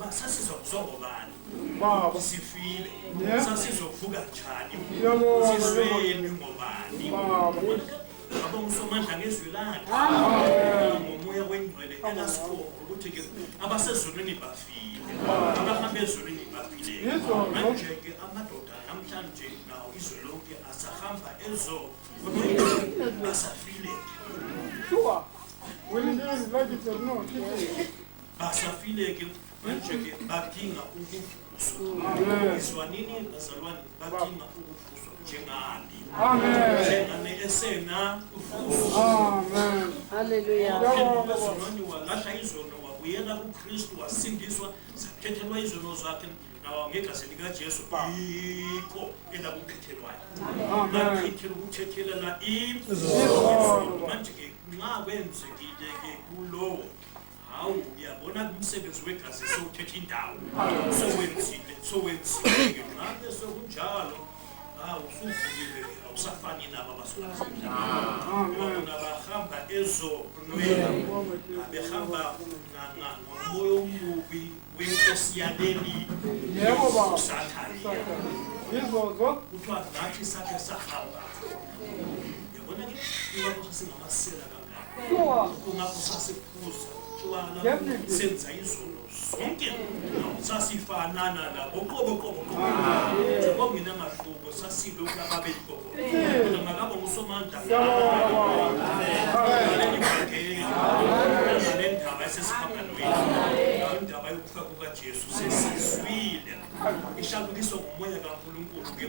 basasizokuzwa ngobani Baba. sifile Yeah. sasizovuka njani Yabonga. sisweni ngobani Baba. ngabo ngusomandla ngezwi lakhe ngomoya wengcwele elasikho ukuthi ke abasezulwini bafile abahamba ezulwini bafile manje ke amadoda namhlanje nawo izwe lonke asahamba ezo basafile Sure. When it is like it or not. basafile ke manje ke badinga ukuvuswa izwanini bazalwane badinga ukuvuswa njengani Amen. njengane esena uvuswa Amen. Hallelujah. bezonwani walahla izono wabuyela kuKristu wasindiswa zakhethelwa izono zakhe nawo ngegazi likaJesu ikho elakukhethelwayo bakhethela ukuthethelela izono manje ke nxa kwenzekile ke kulowo hawu uyabona umsebenzi wegazi sewuthetha indawo sowenzile ke ngabe sokunjalo usuvukile awusafani nabo abasulasemhlabeni bahamba ezonweni behamba ngomoya omubi wenkosi yaleli Yebo baba. Sathane Izozo. kuthiwa nathi sakhe sahamba yabona ke ingakho singamasela kangaka Sure. kungakho sasiphuza tshwala Definitely. senza izono zonke sasifanana nabo qobo njengoba nginamahluko sasilokhu ababelikobo kodwa ngakabo ngusomandla ngalendaba esesiphambanweni indaba yokufa kukaJesu sesizwile ishakuliswa ngumoya kaNkulunkulu ke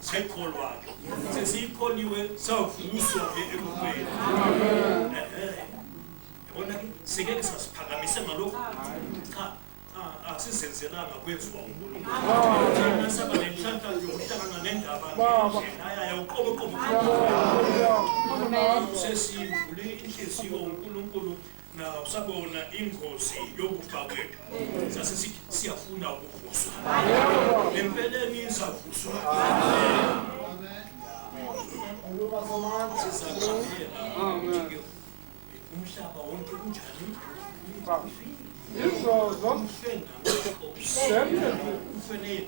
sekholwa ke sesikholiwe savuswa ekufeni yabona ke sike sasiphakamise ngalokho cha asizenzelanga kwenziwa uNkulunkulu thina saba nenhlanhla yokuhlangana nendaba aya uqobo sesivule inhliziyo uNkulunkulu na usabona ingozi yokufa kwethu sasisithi siyafuna ukuvuswa empeleni savuswa amen umhlaba wonke unjani Izozo. ufene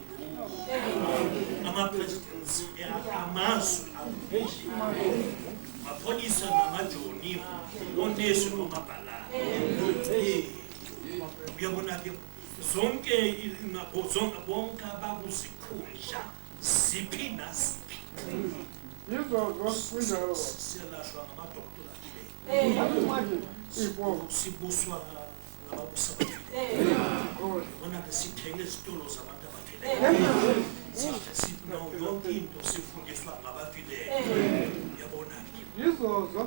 ama-presidents amazwe mapholisa namajoni onesi nomabhalane uyabona ke zonke bonke abakuzikhundla ziphi naziphi Izozo. Kunjalo. siyalashwa ngamadoktora sibuswa ngababusaphile yabona ke sithenge izitolo zabantu abafileyo sithi yonke into sifundiswa ngabafileyo yabona ke Izozo.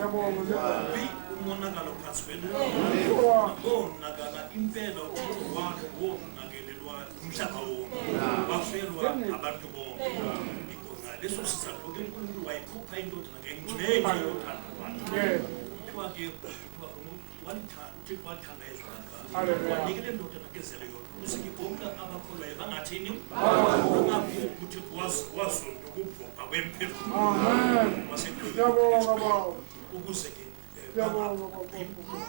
Yabonga. umonakalo phansi kwena Sure. wonakala impela uthixo wakhe wonakelelwa umhlaba wonke wafelwa abantu bonke leso sizathu ke uNkulunkulu wayikhupha indodana ngenxa yothando lwakhe Yeah. kuthiwa ke wathanda izwe lakhe Hallelujah. wanikela indodana kezele yodwa ukuze ke bonke abakholwayo bangathini bangabhubhi uthixo wazonda ukubhubha kwempilo Amen. Yabonga baba. ukuze ke Yabonga baba.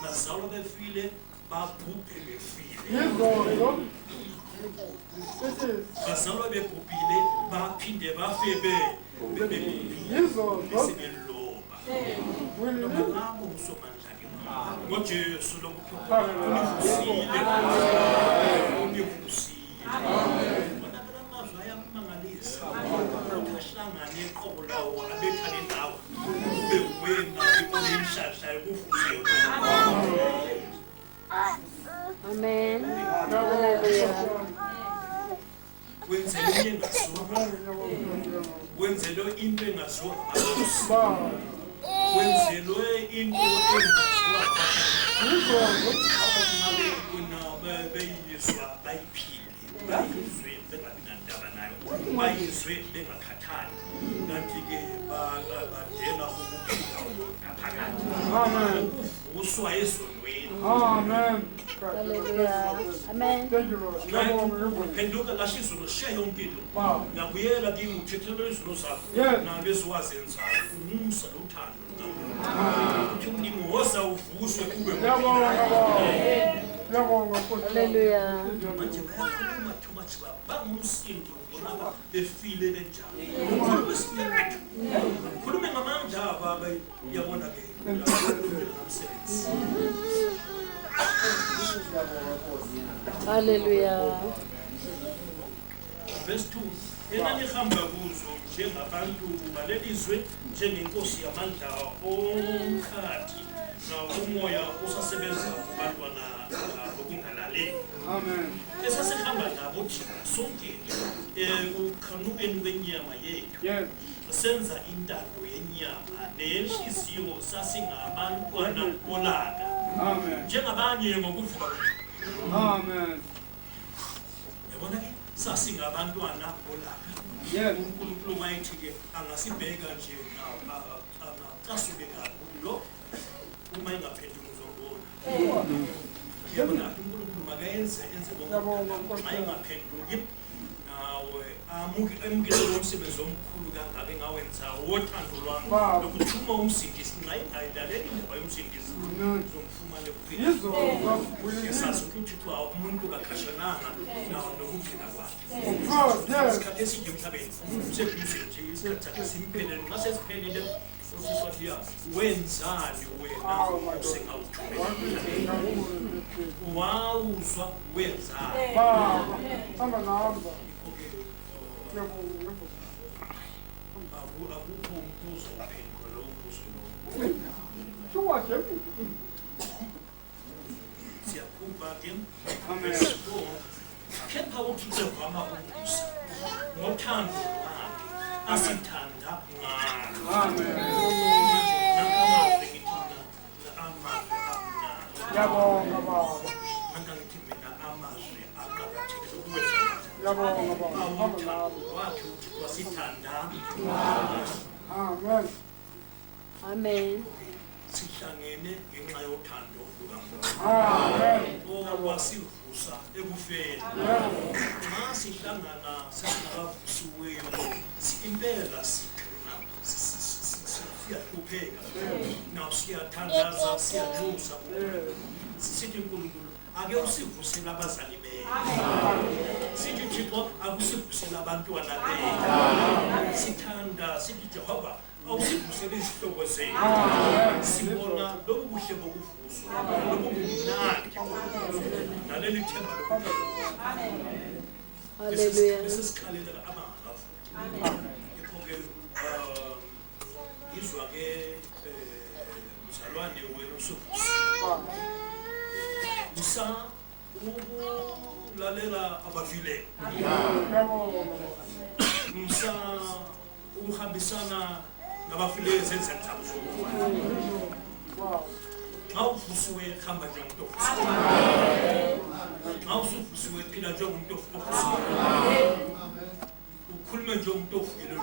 bazalwa befile babhubhe befile Izozo. bazalwa bebhubhile baphinde bafe bebhubhile Izozo. besebeloba ngabo ngusomandla ke ngoJesu lokuphola univusile bona ke amazwi ayakumangalisa ukahlangane eqobo lawo abethane nawo ube wena ikonenhlahla yokuvusa Amen. Hallelujah. wenzelwe engaziwa wenzelwe into engaziwa ngabantu Baba. wenzelwe into engaziwa Izozo. ngabe beyizwa bayiphile bayizwe bengabi nandaba nayo bayizwe bengakhathali kanti ke badela ukuphila ngaphakathi Amen. ukuvuswa ezonweni Amen. Hallelujah. Amen. Thank you, Lord. Yabonga. phenduka lasho izolo sishiya yonke into Baba. ngiyabuyela kimi ngithethela izinto zakho Yes. nalezi wazenzayo umusa lothando uthi umlimi woza uvuswe kube Yabonga baba. Ngiyabonga Nkosi. Hallelujah. manje bayakhuluma too much bangumsindo bonaba befile benjalo ukhulume spirit ukhulume ngamandla baba yabona ke umsebenzi. Hallelujah. Verse 2 enanihamba kuzo njengabantu balelizwe njengenkosi yamandla omkhathi umoya usasebenza kubantwana bokungalaleli. Amen. Esasihamba nabo thina sonke ukhanukeni kwenyama yethu Yes. senza intando yenyama nenhliziyo sasingabantwana bolaka Amen. njengabanye ngokuvula Amen. yabona ke sasingabantwana bolaka. Yes. uNkulunkulu wayethi-ke angasibheka nje angacasuke kakhulu uma ingaphenduki uzombona. Yabona uNkulunkulu makayenze Ngiyabonga Nkosi. ma ingaphenduki nawe amukele lo msebenzi omkhulu kangaka engawenza wothando lwami Baba. lokuthuma umsindisi nxa ingayilaleli indaba yomsindisi zomfumane kuphela. Yizo Ngesazi ukuthi umuntu kakhashananga nawo nokuphila kwakhe. Yes. Yes. Isikhathi esinje emhlabeni seduze nje isikhathi sakhe simphelele uma sesiphelile usiswathiya wenzani wena usengawuthumela wawuzwa wenzani. Baba. Hamba nahamba. Okay, Ngiyabonga. akukho umbuzo uphendula lo mbuzo lo. Shuwa nje. Siyakhupha ke Amen. verse 4 kepha uthixo wama ukusa ngothando lwakhe asithanda ngalo. Amen. Nangamazwi ngithina amazwi amnandi. Ngiyabonga Baba. Nangangithi mina amazwi aqakathekile ukuwethana. Ngiyabonga Baba. Hamba Uthando nahamba. lwakhe uthixo asithanda Amen. Amen. sihlangene ngenxa yothando lukaNkulunkulu Amen. okwasivusa ekufeni. Nxa sihlangana sesingakavusiweyo impela siyahlupheka naw siyathandaza siyanxusa sithi uNkulunkulu ake usivusele abazali bethu. Sithi Thixo akusivusele abantwana bethu. Sithanda sithi Jehova awusivusele izihlobo zethu. Sibona lobu buhle bokuvuswa lobu bumnandi naleli themba lokuphila. Hallelujah. Besesikhalela abangakavuki. Yikho-ke ngizwa ke mzalwane wena uSubusi usa ukulalela abafileyo. Ngiyabonga. Msa uhambisana nabafileyo ezenzweni zabo zokufa. Wow. Xa uvusiwe hamba njengomuntu ovusiwe. Xa usuvusiwe phila njengomuntu ovusiwe. Ukhulume njengomuntu ovukile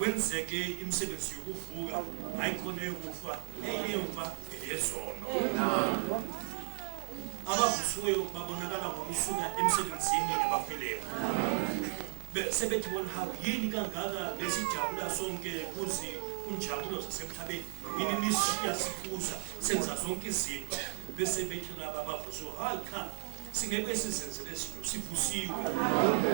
wenzeke imisebenzi yokuvuka hayi khona yokufa eyemva yezono. Abavusiweyo babonakala ngokusuka emsebenzini yabafileyo. Sebethi bona hawu yini kangaka besijabula sonke kuzi unjabulo zasemhlabeni yini nishiya sikhuza senza zonke izinto bese bethi laba abavusiwe hayi cha singeke sizenzele izinto sivusiwe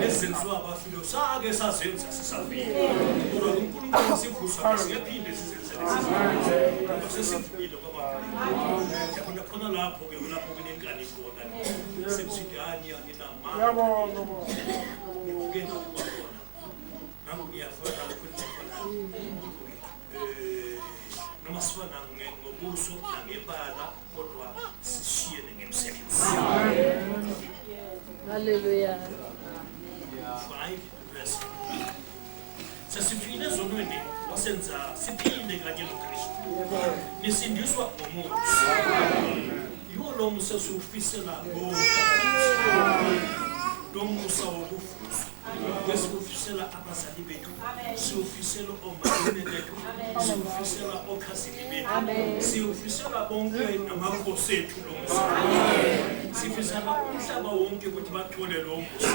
ezenziwa abafileyo sake sazenza sisafile kodwa uNkulunkulu sivusa singephinde sizenzele izinto sesivukile kwabafileyo. Yabona khona lapho ke lapho kunenkani khona sekusithi hani anginamama Ngiyabonga Baba. ngivuke ngakhona nangu ngiyafuna ukuthi khona noma sifana ngobuso nangebala kodwa sishiyene ngemsebenzi. Hallelujah. 5 verse sesifile ezonweni wasenza siphile kanye noKristu nisindiswa ngomusa yiwo lo musa siwufisela bonke lo musa wokuvuswa esiwufisela abazali bethu siwufisela omama bethu siwufisela okhazini bethu siwufisela bonke namakhosi ethu lo musa sifisela umhlaba wonke ukuthi bathole lo musa.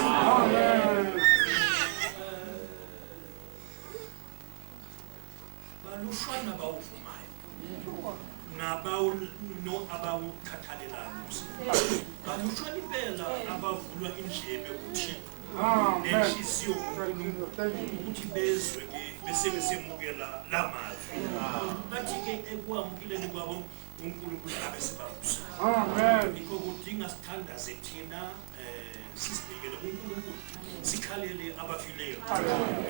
Balushwana bawuvumayo abawukhathalelayo balushwana impela abavulwa indlebe uthixo Amen. nenhliziyo ukuthi bezwe ke bese besemukela la mazwi bathi-ke ekwamukileni kwabo uNkulunkulu abesebabusa Amen. yikho kudinga sithandaze thina sisibekele uNkulunkulu sikhalele abafileyo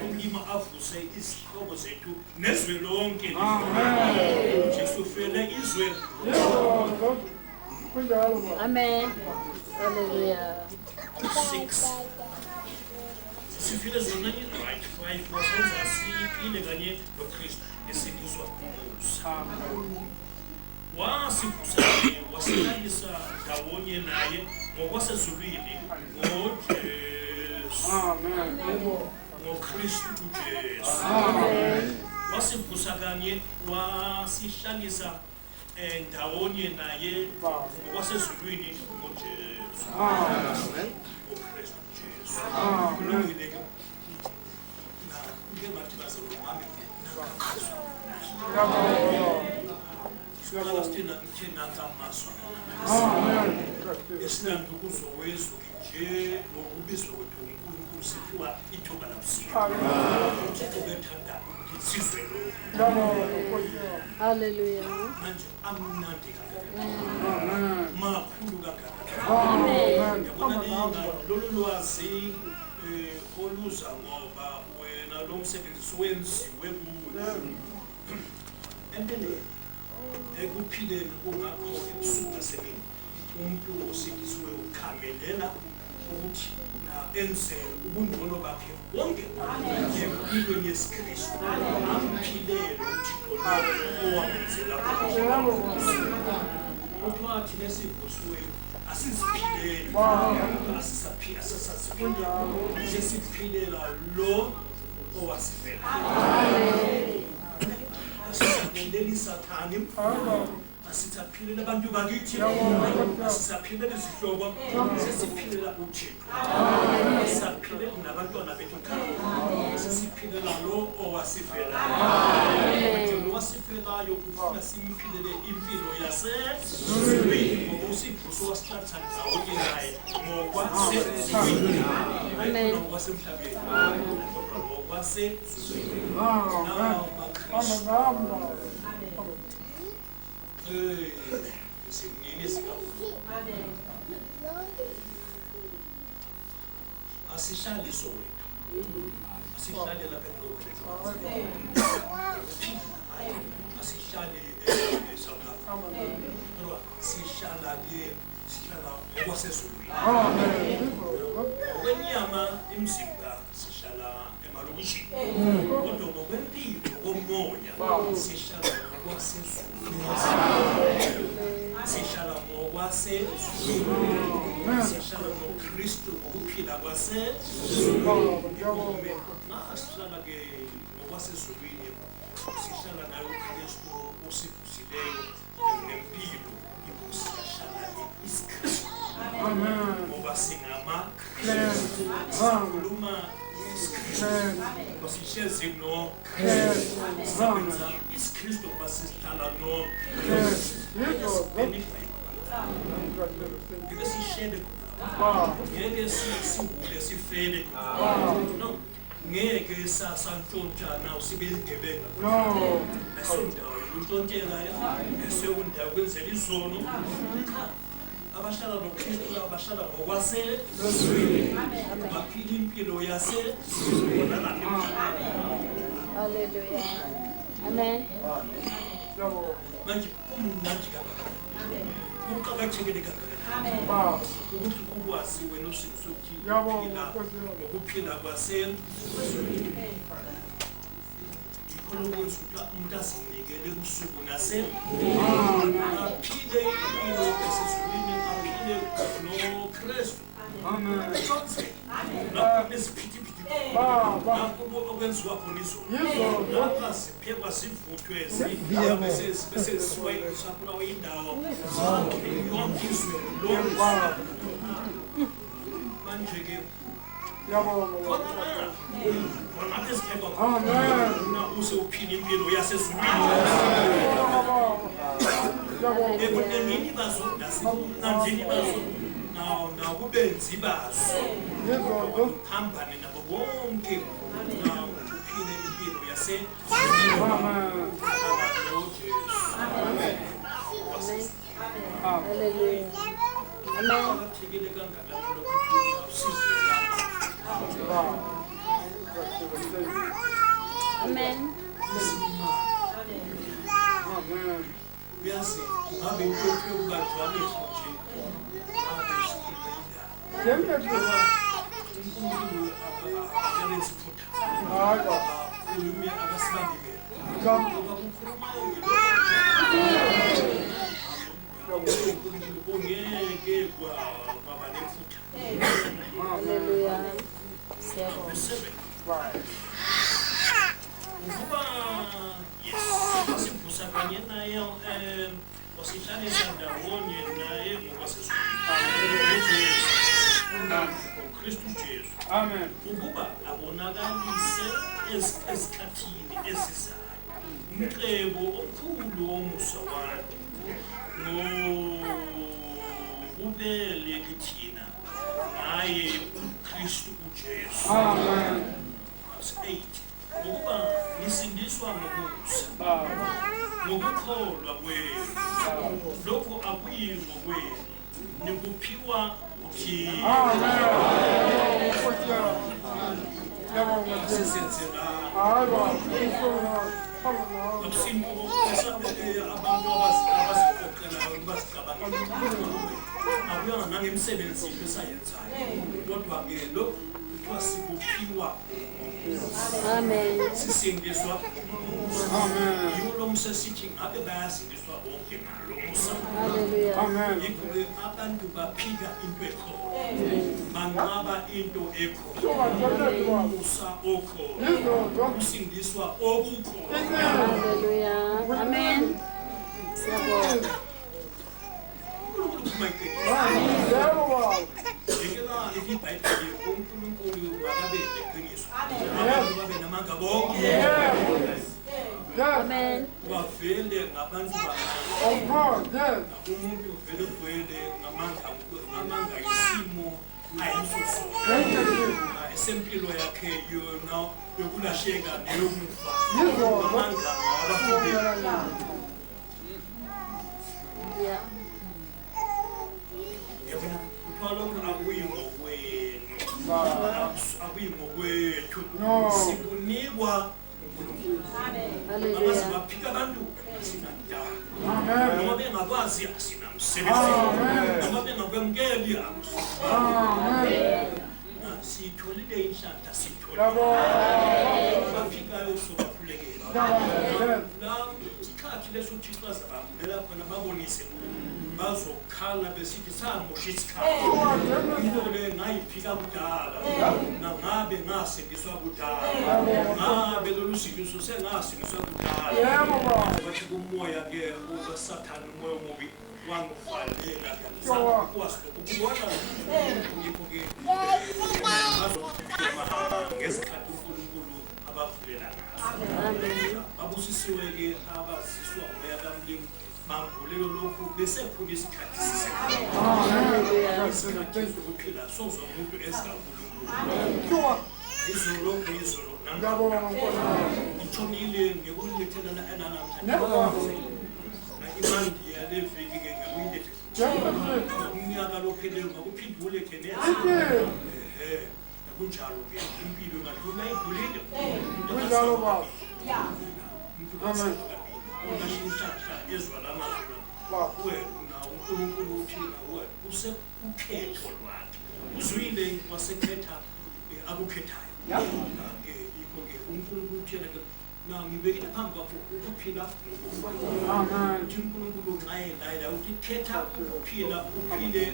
umlima avuse izihlobo zethu nezwe lonke Jesu fele izwe Amen. Hallelujah. 6 sifile zona right 5 wasenza siphile kanye noKristu esikuzwa umusa wasifusane wasilalisa ndawonye naye ngokwasezulwini ngoJesu ngoKristu uJesu wasivusa kanye wasihlalisa ndawonye naye ngokwasezulwini ngoJesu ngoKristu uJesu kulungile ke njengathi bazomama Sikala sithina kuthina ngamazwi. Esinanda ukuzowezwa nje ngokubizwa kwethu uNkulunkulu siphiwa ithuba labusika. Uthixo bethanda isizwe lo. Hallelujah. Manje amnandi kangaka. Makhulu kangaka. Amen. Yabona lolu lwazi oluza ngoba wena lo msebenzi wenziwe kuwe. Empeleni ekuphileni kungakho ebusuku nasemini umuntu osikisiwe ukukhamelela ukuthi enze ubungcono bakhe bonke empilweni yesikristu amphilele uthixo lo owamenzela kuthiwa thina esivusiweyo asiziphileli asisaphila sesiphilela lo owasifela asisaphileli Sathane asisaphilela abantu bakithi asisaphilela izihlobo sesiphilela uThixo asisaphilela nabantwana bethu ekhaya sesiphilela lo owasifelayo lo wasifelayo ufuna simphilele impilo yasezulwini ngoba usivuso wasithatha ndawonye naye ngokwasezulwini hayi ngokwasemhlabeni kodwa ngokwasezulwini asihlale soweto asihlale lapha edolobheni asihlale eSouth Africa kodwa sihlala ngokwasezulwini ngokwenyama imizimba sihlala emalokishini kodwa ngokwempilo komoya sihlala ngokwasezulwini sihlala ngokwasezulwini sihlala noKristu ngokuphila kwasezulwini sihlala ke ngokwasezulwini sihlala naye uKristu osivusileyo nempilo sihlala isikristu ngoba singamakristu sikhuluma Basihlezi noKristu sabenza isikristu ngoba sihlala noKristu ngeke sishele ngeke sivule sifele no ngeke sasantshontshana usibezigebenga esondawo untontela esekundawo kwenzela izono abahlala noKristu abahlala ngokwasezulwini baphila impilo yasezulwini. Hallelujah. Amen. Manje kumnandi kangaka kuqakathekile kangaka ukuthi ukwazi wena usithi ngokuphila kwasezulwini ikholokwenza ukuthi umuntu azinikele kusuku nasemini aphile impilo yasezulwini aphile noKristu lapho nesiphithiphithi lapho okwenziwa khona izolo lapha siphekwa sivuthwe bese sisapulawa indawo yonke izwe lonke manje-ke uze uphile impilo yasezulwini ebunenini bazo nasekunandleni bazo nakubenzi bazo hambane nabo bonke uphile impilo Hallelujah. Amen. Amen. uyazi ngabe inkosi yokubajwamiswa nje uNkulunkulu akalenziphutha ukhulume abasibambile ongeke kwaba nefutha. Hallelujah. Ukuba yes sibusa kanye naye wasihlalisa ndawonye naye Kristu Jesu. Amen. Ukuba abonakalise esikhathini esizayo umcebo omkhulu womusa wakhe ngobubele kithina ngaye uKristu uJesu. Amen. Verse 8. Ukuba nisindiswa ngomusa ngokukholwa kwenu, lokho akuyi ngokwenu, nikuphiwa uThixo. Sisenzela akusinto abantu abasiqoqelayo basicabangela akuyona nangemsebenzi esayenzayo kodwa ke lokhu kuthiwa sikuphiwa. Amen. Sisindiswa. Amen. Yiwo lo musa sithi ngabe bayasindiswa bonke ngalo musa. Hallelujah. Amen. Yikho abantu baphika into ekhona banqaba into ekhona umusa okhona ukusindiswa okukhona. Hallelujah. Amen. Siyabonga. Amen. Wavele ngabantu umuntu uvele ugwele ngamanga isimo ayisoso esempilo yakhe yona yokulahleka neyokufa amanga ngawabafundela. Yeah. Lokhu akuyi ngokwenu akuyi ngokwethu sikunikwa uNkulunkulu. Abazi baphika abantu asinandaba noma bengakwazi asinamsebenzi noma bengakwemukeli siyitholile inhlanhla siyitholile baphikayo sobakhulekela la isikhathi leso uThixo azabamela khona babonise bazokhala besithi samosha isikhathi into le ngayiphika kudala nangabe ngasindiswa kudala ngabe lolu sindiso sengasindiswa kudala bathi kumoya ke usathane umoya omubi wangivalela ngiyakwazi ukubona ngikho ke ngesikhathi uNkulunkulu abavulela ngaso. Babusisiwe ke abaziswa umoya kaMlungu bangulelo lokhu besekhona isikhathi sisekhona sokuphila sozo umuntu esikaNkulunkulu izolo izolo ngitshonile ngekulethela namhlanje imali yaleviki ke ngekuyilethela umnyaka lophele ngokuphinde ulethe neza kunjalo ke impilo ngadlula idlulile kunjalo baba. Amen. Ungashintsha ezwa lamazwi wena uNkulunkulu uthina wena usekukhetho lwakhe uzwile wasekhetha akukhethayo ke yikho ke uNkulunkulu uthina ke na ngibekile phambi kwakho ukuphila nokufa. Amen. uNkulunkulu nxayela uthi khetha ukuphila uphile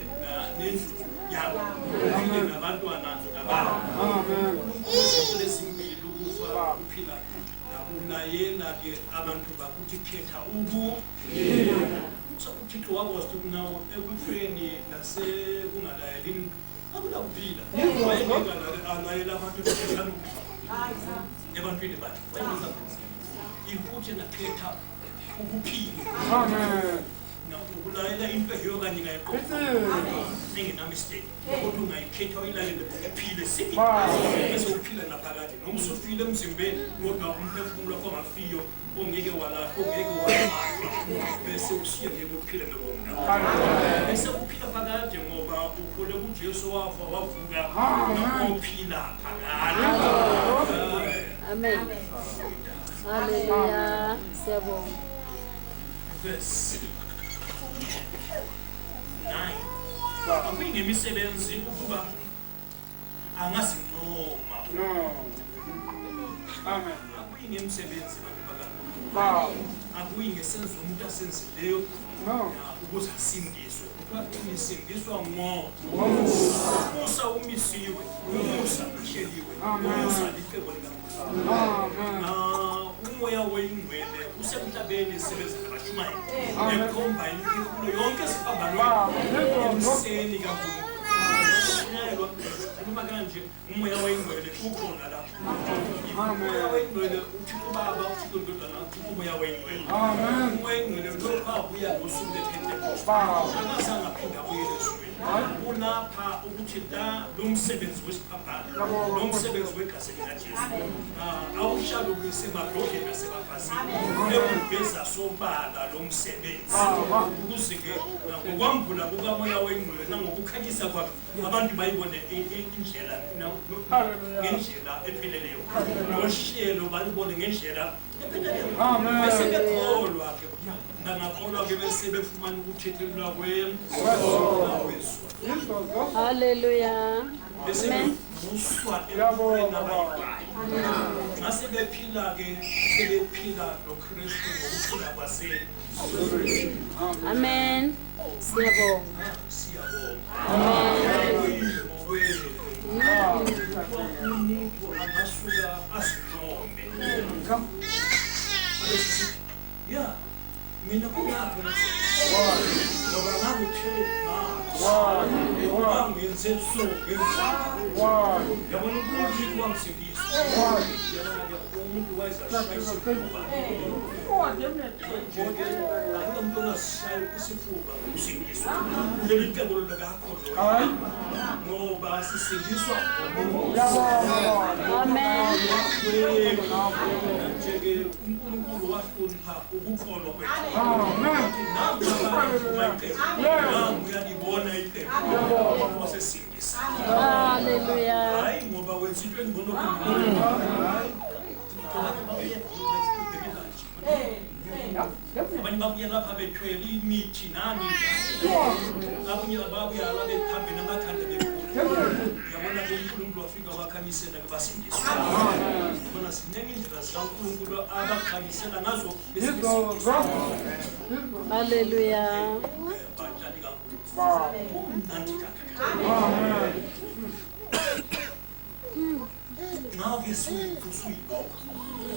nendlu yakho uphile nabantwana ngabani. Amen. Lesimbili ukufa uphila unayela ke abantu bakuthi khetha ukuphila. uThixo wakwazi ukuthi nawo ekufeni nasekungalayelini akunakuphila alayela abantu bekhethana ebantwini bakhe ikuthi nakhetha ukuphila Amen. ukulalela into eyokanye ngayikho engena mistake kodwa ungayikhetha uyilalele ephile siphi bese uphila naphakathi noma usufile emzimbeni kodwa umphefumulo wakho ongafiyo ongeke walapha ongeke walapha bese usiya ngekuphila ngobona bese uphila phakathi ngoba ukhole kuJesu wafa wavuka nokuphila phakathi. Amen. Hallelujah. Siyabonga. Verse 9. Akuyingemisebenzi ukuba angazincoma. No. Amen. Akuyingemisebenzi abantu bakaNkulunkulu. Wow. Akuyingesenzo umuntu asenzileyo No. ukuze asindiswe. Kuthiwa nisindiswa umusa umisiwe, umusa uhleliwe, umusa licebo likaNkulunkulu. Amen. Umoya wengcwele usemhlabeni esebenza nabashumayeli ekhomba imphefumulo yonke esiphambanweni emseni kaNkulunkulu. Noma kanje umoya wengcwele ukhona lapho. Umoya wengcwele uThixo Baba, uThixo Ndodana, uThixo umoya wengcwele. Amen. Umoya wengcwele lokho abuya ngosuku lePhentekhoste. Akazange aphinde abuyele ezulwini. Ulapha ukuthi lo msebenzi wesiphambano, lo msebenzi wegazi likaJesu awushalukise emadodeni nasebafazini ekuveza sobala lo msebenzi ukuze-ke ngokwambula kukamoya wengcwele nangokukhanyisa kwakhe abantu bayibone indlela ngendlela epheleleyo nohlelo balibone ngendlela epheleleyo bese bekholwa-ke bangakholwa-ke bese befumana ukuthethelelwa kweso. Hallelujah. Bese Amen. bevuswa empilweni abayibhayo nxa sebephila-ke sebephila noKristu ngokuphila kwasezulwini. Amen. Siyabonga. Siyabonga. Umuntu angasuka azincome. Ya, mina kulapho ngoba ngangithe ngoba ngenze so yabona umuntu wangisindisa umuntu wayezashaya isifuba umuntu ongasishaya isifuba usindiswa leli cebo lakho ngoba sisindiswa Amen. nje-ke uNkulunkulu wahlonipha ukukholwa kwethu uyalibona icebo wasesindisa. Hallelujah. Hayi ngoba wenza into engcono abanye babuya lapha bethwele imithi nani abanye babuya la behambe namakhanda begula uyabona uNkulunkulu wafika wakhanyisela kubasindiswa ubona ziningi indlela zikaNkulunkulu abakhanyisela ngazo besindiswa. Hallelujah. Banjani kaNkulunkulu umnandi kangaka nxa-ke usuyilokho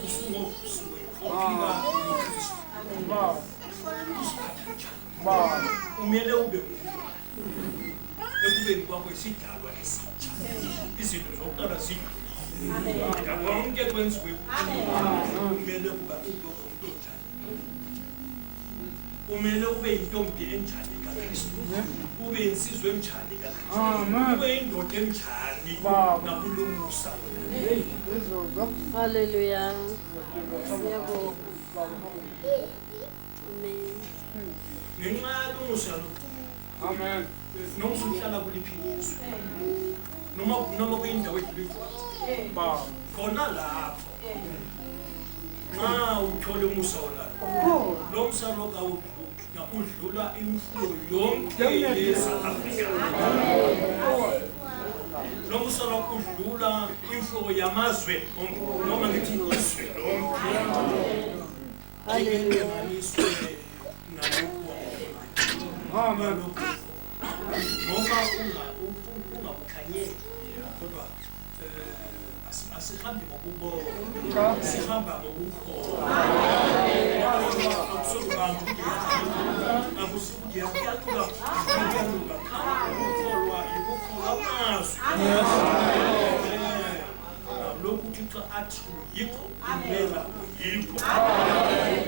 usungovusiwe ophila noKristu usiphatha njani kumele ube ngumuntu ekubeni kwakho isidalwa esitsha izinto zokuqala zidlulile konke kwenziwe kumele kuba umuntu onjani kumele ube yintombi enjani kaKristu ube yinsizwe enjani kaKristu ube yindoda enjani nakulumusa. Hallelujah. Siyabonga. Amen. Ngenxa yalumusa lo Amen. noma usuhlala kuliphi ilizwe noma kuyindawo edilivwayo khona lapho nxa uthole umusa olalo lo musa lo udlula imfuyo yonke ye-South Africa. Lo musa lo udlula imfuyo yamazwe noma ngithi izwe lonke. Hallelujah. Amen. Noma ungabukhanyeli kodwa asihambi ngokubona sihamba ngokukholwa. Akusokubamba akuyakula ukukholwa yikukholwa amazwi lokhu uThixo athi yikho impela yikho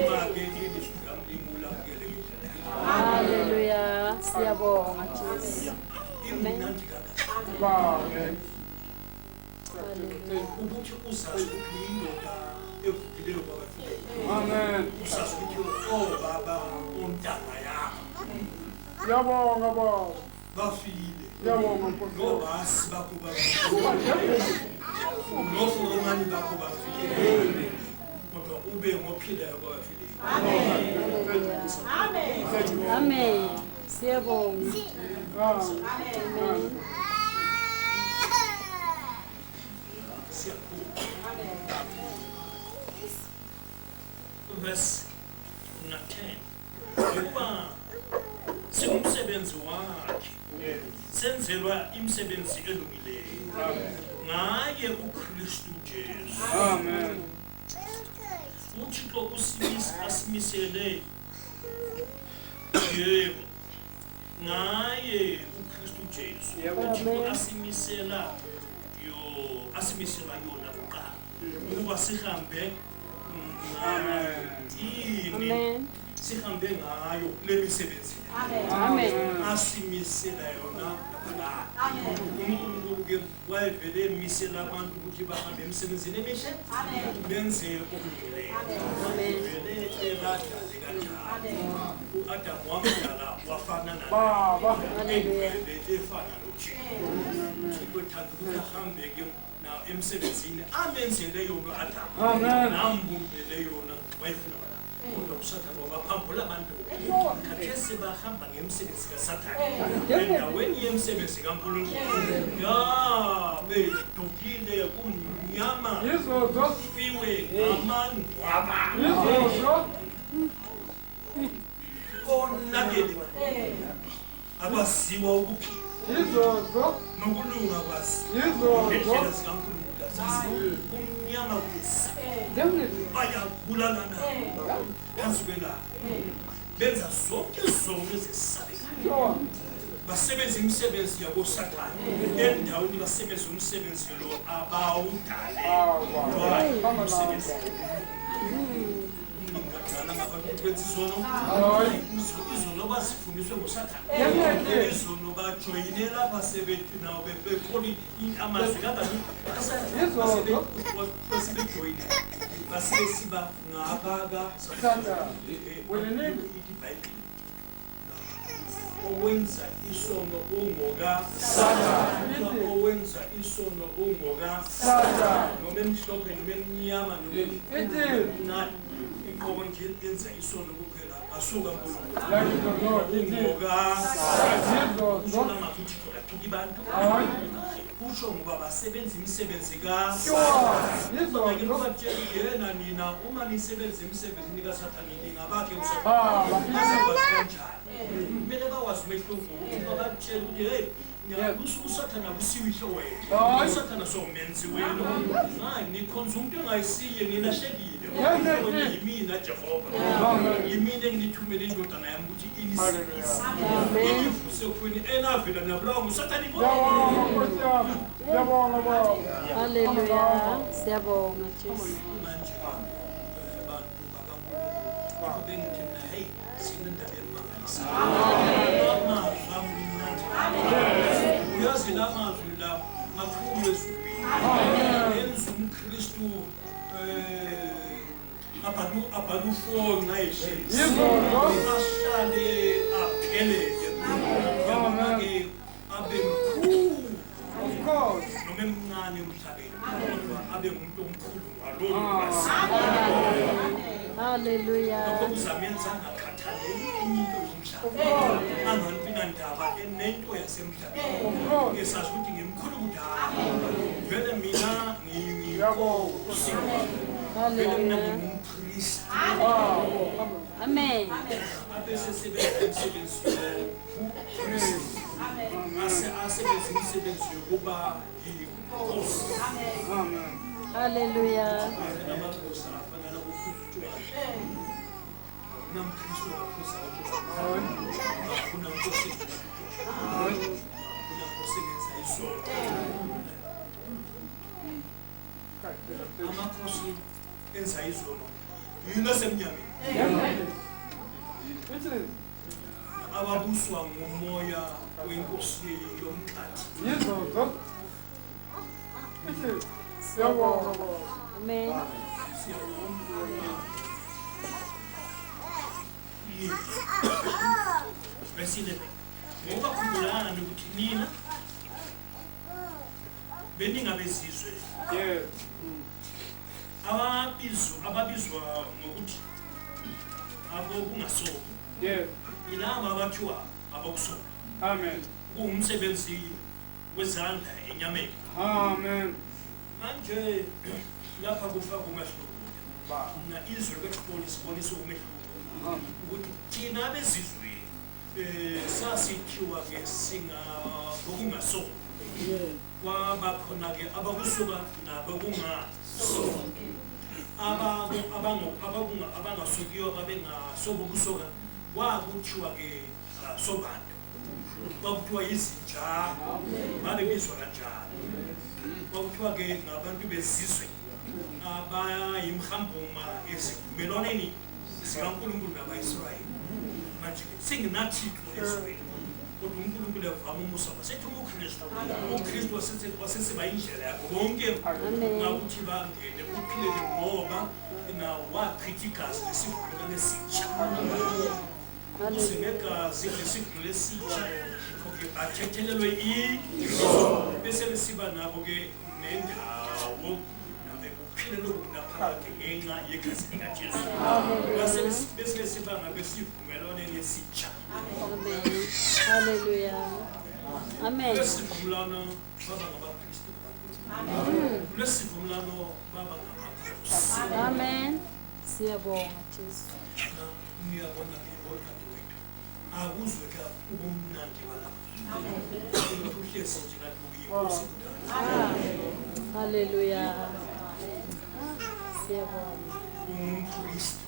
uma-ke ilizwi imnandi kangaka Amen. Hallelujah. ukuthi uzazi ukuthi uyindoda evukileyo kwabafileyo Amen. usazi ukuthi baba ontanga yakho Siyabonga baba. bafile Siyabonga Nkosi. nobasi bakho bafile nofumani bakho bafile kodwa ube ngophilayo kwabafileyo. Hallelujah. Amen. Siyabonga. Amen. Verse 10 ukuba singumsebenzi wakhe senzelwa imisebenzi elungileyo ngaye uKristu Jesu. Amen. uThixo asimisele yebo ngaye uKristu Jesu uThixo asimisela yona kuqala ukuba sihambe Amen. sihambe ngayo lemisebenzi Amen. asimisela yona uNkulunkulu ke wayevele emisela abantu ukuthi bahambe emsebenzini emihle benze okulungileyo vele ebadala kanjalo u-Adamu wamdala wafana Baba. efana noThixo uThixo ethanda ukuthi ahambe ke na emsebenzini amenzele yona u-Adamu Amen. nambumbele yona wayefuna kodwa uSathane wabaphambula abantu khathesi bahamba ngemsebenzi kaSathane endaweni yemsebenzi kaNkulunkulu bedukile kumnyama Yizozo. fiwe ngamangcwaba Yizozo. konakele akwaziwa ukuphila Yizozo. nokulunga kwazi Yizozo. ngendlela zikaNkulunkulu kumnyama kwesi bayabulalana phansi kwelanga benza zonke izono ezisabekayo basebenza imisebenzi yaboSathane endaweni basebenza umsebenzi lo abawudale umsebenzi izono bazifundiswe nguSathane izono bajoyine lapha sebethi nawo bekholi amazwi kabasebejoyine basesiba ngabaka iBhayibheli owenza isono ungoka owenza isono ungoka noma emhlophe noma emnyama noma emnandi inkomo nje yenza isono kuphela asuka uNkulunkulu ungoka usho namafuthi khona thuki bantu usho ngoba basebenza imisebenzi kaSathane batshela yena nina uma nisebenza emsebenzini kaSathane ningabakhe uSathane kumele bakwazi umehluko ukuthi babatshela ukuthi hey uSathane akusiwihle wena uSathane somenzi wena nikhonza umuntu engayisiye nilahlekile yimina Jehova yimina engithumele indodana yami ukuthi inisindise inivuse kuphini enavela nabulawa nguSathane Hallelujah. Siyabonga Jesu. manje abantu bakaNkulunkulu bengithi mina hey sinendaba emangalisayo amazwi amnandi uyazi la mazwi la makhulu ezulwini yenza umKristu abhalufona ehlezi ahlale aphelele yabona-ke abe mkhulu noma emncane emhlabeni kodwa abe ngumuntu omkhulu ngalolu Hallelujah. lokho kuzamenza angakhathaleli into yomhlaba angalipina ndaba nento yasemhlabeni esazi ukuthi ngimkhulu kudala vele mina Hallelujah. ngumpristi Amen. abesesebenza imisebenzi yobupristi asebenza imisebenzi yokuba yinkosi Hallelujah. namakosi afana nabophuza utshwala namkristu waphuza utshwala kunankosi kunankosi engenza isono amakhosi enza izono yilo asemnyameni ababuswa ngumoya wenkosi yomkhathi. Yizozo. Ithi siyabonga baba. Amen. Verse 11. Ngoba khumbulani ukuthi nina beningabezizwe Yes. ababizwa ngokuthi abokungasoki Yes. yilabo abathiwa abokusoka Amen. kuwumsebenzi wezandla enyameni. Amen. Manje lapha kufaka umehluko Ba. na izwe kwesibonisa umehluko ukuthi thina abezizwe sasithiwa ke singabokungasoki kwabakhona-ke abakusuka nabokungasoki abangasokiyo babengasobokusoka kwakuthiwa-ke sobantu kwakuthiwa izinja babebizwa kanjalo kwakuthiwa-ke ngabantu bezizwe abayimhambuma ezivumelwaneni zikaNkulunkulu nabayisrayeli. Manje-ke singenathixo ezweni kodwa uNkulunkulu evama umusa wasethi uKristu wasesiba indlela yabo bonke ngakuthi bangene kuphilele ngoba nawo wachitha igazi lesivumelwano esitsha ukuze negazi lesivumelwano esitsha okay bathethelelwe izono bese besiba nabo-ke nendawo kuphilele okunaphakade ngenxa yegazi likaJesu bese siba ngabe sivumelwaneni esitsha. Amen. Hallelujah. Amen. Lesivumelwano baba ngabaKristu. Lesivumelwano baba ngamakhosi. Amen. Siyabonga Jesu. Ngiyabona ngibona wethu. Akuzwe ka ubumnandi balapha. Uhlezi nje kanti uyinkosi kudala. Hallelujah. Siyabonga. Umkristu.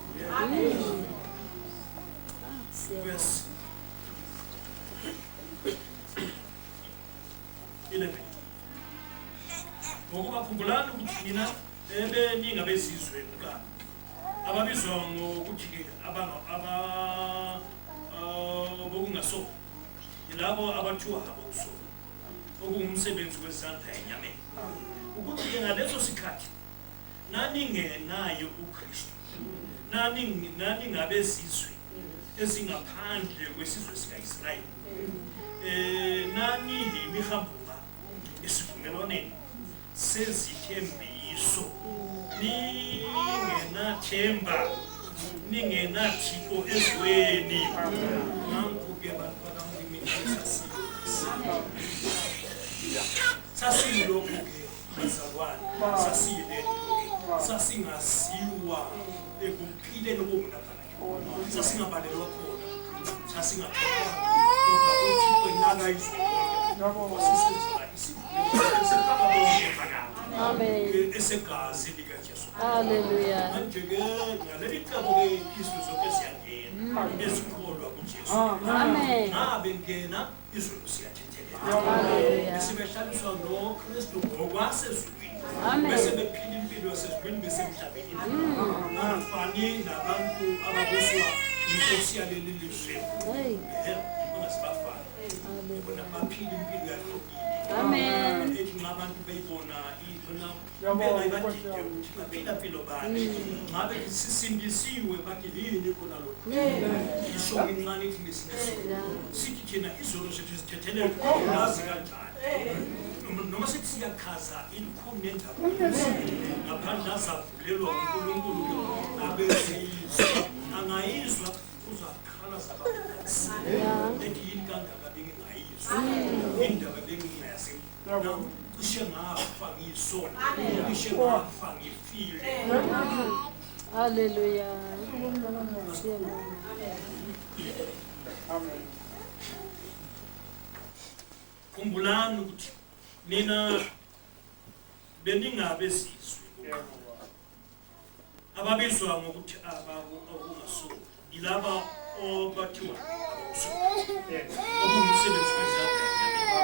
Siyabonga. Verse 11. Ngokuba khumbulani ukuthi nina beningabezizwe kuqala ababizwa ngokuthi-ke bokungasoki yilabo abathiwa abokusoka okuwumsebenzi wezandla enyameni ukuthi-ke ngaleso sikhathi naningenaye uKristu naningabezizwe ezingaphandle kwesizwe sika-Israyeli naniyimihambuma esivumelwaneni sezithembiso ningenathemba ningenathixo ezweni nanku-ke bantu bakaMlimi sasiyilokhu-ke bazalwane sasiyilento-ke sasingaziwa ekuphileni okungaphakathi sasingabalelwa khona sasingakhokhwa kodwa uThixo inaka izwi wasisenzela Amen. esegazi likaJesu. Hallelujah. Manje-ke ngaleli cebo-ke izwi zonke ziyangena ezikholwa kuJesu. Amen. Ngabe ngena izulu siyathethelela. Hallelujah. Sibehlaliswa noKristu ngokwasezulwini. Amen. Bese bephila impilo yasezulwini besemhlabeni. Angafani nabantu ababuswa inkosi yaleli lizwe. Hey. Bangasibafani. Hallelujah. Bona baphila impilo yahlukile. Amen. Ethi ngabantu beyibona ibona baphila impilo bani ngabe sisindisiwe bathi yini khona lokho isho incane ithi ngesinye sithi thina izolo sethu sithethelela lazi kanjani noma sithi siyakhaza ilikhulu nendaba ngaphandle azavulelwa uNkulunkulu abezizwa angayizwa uzakhala zabaphakathi ethi yini kangaka bengingayizwa indaba bengingayazi cishe ngafa ngiyisono cishe ngafa ngifile. Hallelujah. Amen. Khumbulani ukuthi nina beningabezizwe ababizwa ngokuthi abokungasoki yilaba obathiwa abokusoka okungumsebenzi wezandla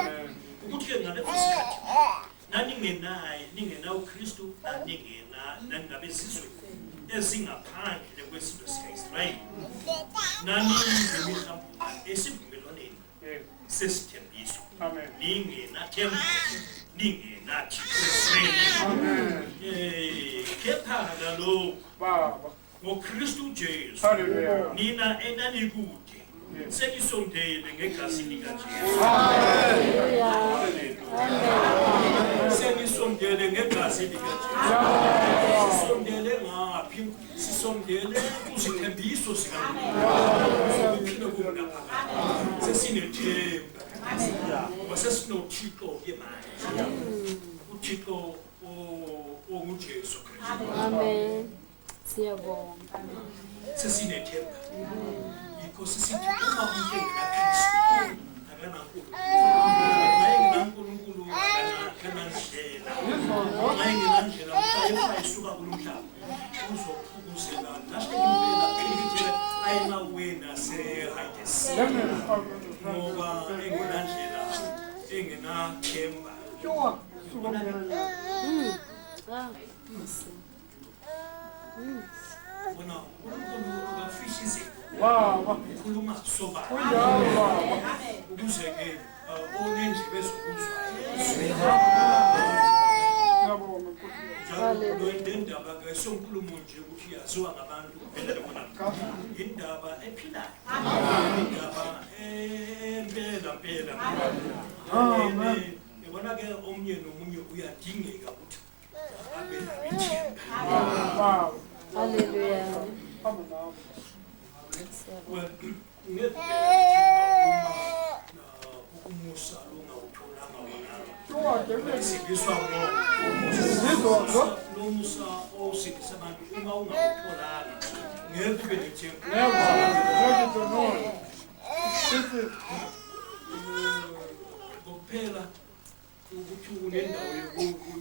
enyameni ukuthi-ke ngaleso sikhathi ningenawo uKristu naningabezizwe ezingaphandle kwesizwe sika-Israyeli naniyimihambuma esivumelwaneni sesithembiso Amen. ningenathemba ningenathi Amen. kepha kaloku Baba. ngoKristu Jesu Hallelujah. nina enanikude senisondele ngegazi likaJesu Hallelujah. senisondele ngegazi likaJesu sisondele ngaphi sisondele kuzithembiso zikaNkulunkulu uphile kungaphakathi sesinethemba wasesinothixo-ke manje uthixo onguJesu Kristu Amen. Siyabonga. sesinethemba yikho sisithi uma umuntu engenaKristu akanankulunkulu engenankulunkulu akanandlela uma engenandlela mhlawumbe isuka kulo mhlaba uzophukuzela nahlekempela philithile ayinawena se-Hades ngoba engenandlela engenathemba Sure. Superman. Ah. bona uNkulunkulu akafishi izinto Baba. ukhuluma sobala Kunjalo baba. ukuze-ke onendlebe ezokuzwa Siyabonga Nkosi. njalo le ndaba-ke sonkulumo nje ukuthi yaziwa ngabantu kuphela bona indaba ephilayo indaba empela yabona-ke omunye nomunye uyadingeka ukuthi abe nalo ithemba Baba. Hallelujah. Hamba nawe. ukumusa lungawutholanga wonalo Sure. Definitely. sindiswa Ngizwa. lo musa osindisa abantu uma ungawutholanga ngeke ube nethemba Never. Never to know. This is ngokuphela ukuthi unendawo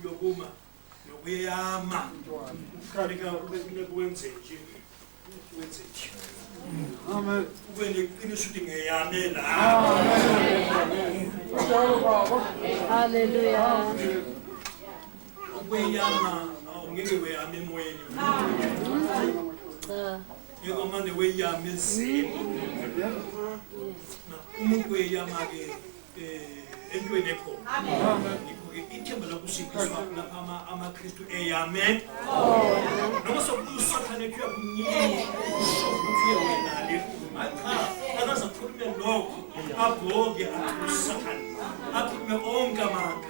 yokuma nokuyama ukhalika kwenze nje wenze nje Amen. ube neqiniso ukuthi ngiyame la Kunjalo baba. Hallelujah. ukuyama awungeke weyame emoyeni ngeke manje weyame ezini umuntu weyama-ke entweni ekhona ngikho-ke ithemba lokusindiswa lapha amakristu eyame noma sokusathane kuya kunyini kusho ukuthi uyewenale cha akaze akhulume lokho abhoke asathane akhulume onke amanga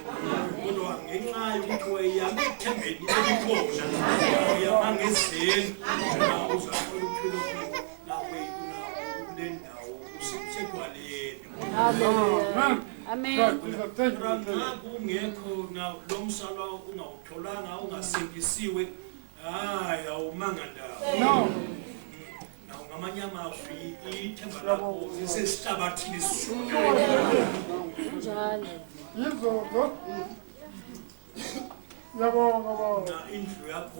kodwa ngenxa yokuthi weyame ethembeni elikhona uyama ngezeni uzathola ukuphila nawe kule ndawo usedwaleni Hallelujah. Amen. kungekho lo msala ungawutholanga ungasindisiwe hayi awumanga ndawo No. nawo ngamanye amazwi ithemba lakho lisesihlabathini Njalo. Yizongo. Yabonga baba. na indlu yakho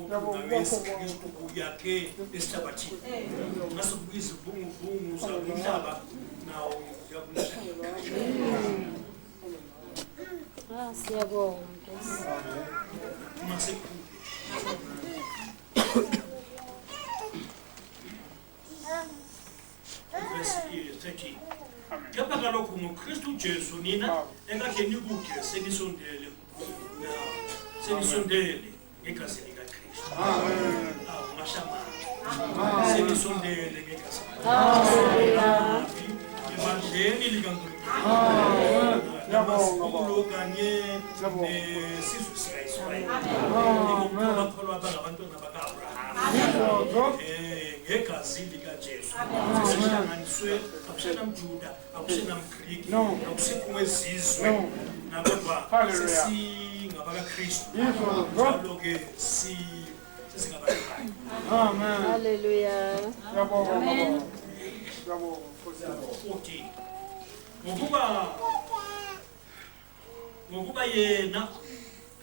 ngayesikristu uyakhe esihlabathini ungasokubiza ubungubungu zalomhlaba nawo uyakulahla Ah, siyabonga Nkosi. uma sekukhule verse 13 kepha kalokhu ngoKristu Jesu nina ekade nikude senisondele ngegazi likaKristu ungashamanga senisondele ngegazi Hallelujah. ebandleni likaNkulunkulu namasikulo kanye nesizwe sika-Israyeli bakholwa bangabantwana baka-Abrahama ngegazi likaJesu sesihlanganiswe akusenamjuda akusenamgriki akusekho wezizwe nakodwa sesingabakaKristu njalo-ke sesingabakayo Amen. Hallelujah. Yabonga Amen. baba. Yabonga Nkosi. 14 ngokuba yena